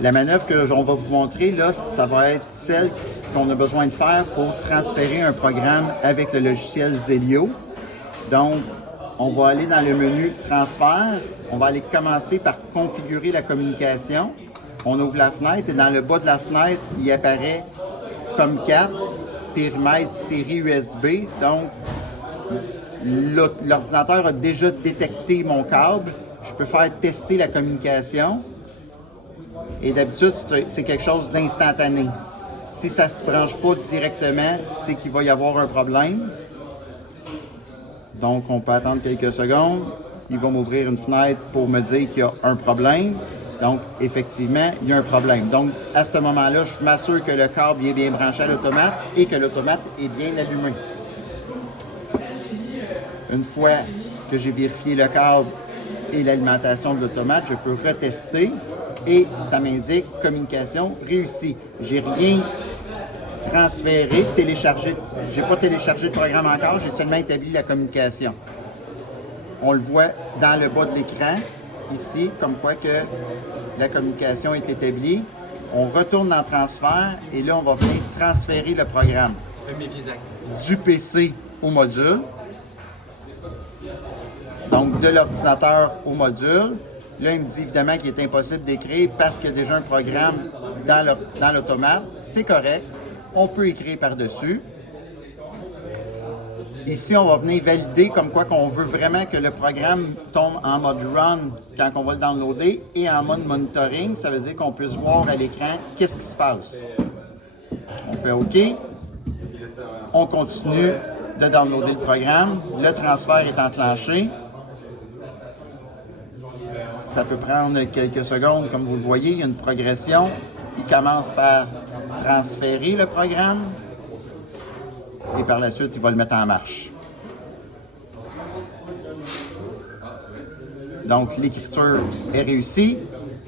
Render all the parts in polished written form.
La manœuvre que on va vous montrer, là, ça va être celle qu'on a besoin de faire pour transférer un programme avec le logiciel Zelio. Donc, on va aller dans le menu Transfert. On va aller commencer par configurer la communication. On ouvre la fenêtre et dans le bas de la fenêtre, il apparaît COM4, périmètre série USB. Donc, l'ordinateur a déjà détecté mon câble. Je peux faire tester la communication. Et d'habitude, c'est quelque chose d'instantané. Si ça ne se branche pas directement, c'est qu'il va y avoir un problème. Donc, on peut attendre quelques secondes. Il va m'ouvrir une fenêtre pour me dire qu'il y a un problème. Donc, effectivement, il y a un problème. Donc, à ce moment-là, je m'assure que le câble est bien branché à l'automate et que l'automate est bien allumé. Une fois que j'ai vérifié le câble et l'alimentation de l'automate, je peux retester et ça m'indique communication réussie. J'ai rien transféré, téléchargé. J'ai pas téléchargé le programme encore, j'ai seulement établi la communication. On le voit dans le bas de l'écran, ici, comme quoi que la communication est établie. On retourne dans transfert et là, on va venir transférer le programme du PC au module. Donc, de l'ordinateur au module. Là, il me dit évidemment qu'il est impossible d'écrire parce qu'il y a déjà un programme dans l'automate. C'est correct. On peut écrire par-dessus. Ici, on va venir valider comme quoi qu'on veut vraiment que le programme tombe en mode run quand on va le downloader et en mode monitoring. Ça veut dire qu'on puisse voir à l'écran qu'est-ce qui se passe. On fait OK. On continue de downloader le programme. Le transfert est enclenché. Ça peut prendre quelques secondes, comme vous le voyez, il y a une progression. Il commence par transférer le programme et par la suite, il va le mettre en marche. Donc, l'écriture est réussie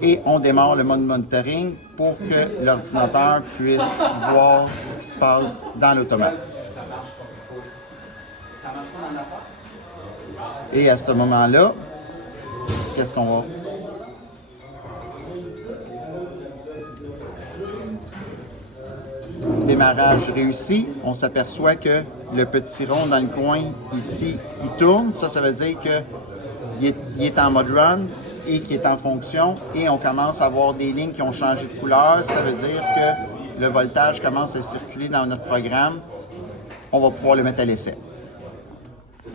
et on démarre le mode monitoring pour que l'ordinateur puisse voir ce qui se passe dans l'automate. Et à ce moment-là, qu'est-ce qu'on va? Démarrage réussi. On s'aperçoit que le petit rond dans le coin ici, il tourne. Ça veut dire qu'il est en mode run et qu'il est en fonction. Et on commence à voir des lignes qui ont changé de couleur. Ça veut dire que le voltage commence à circuler dans notre programme. On va pouvoir le mettre à l'essai.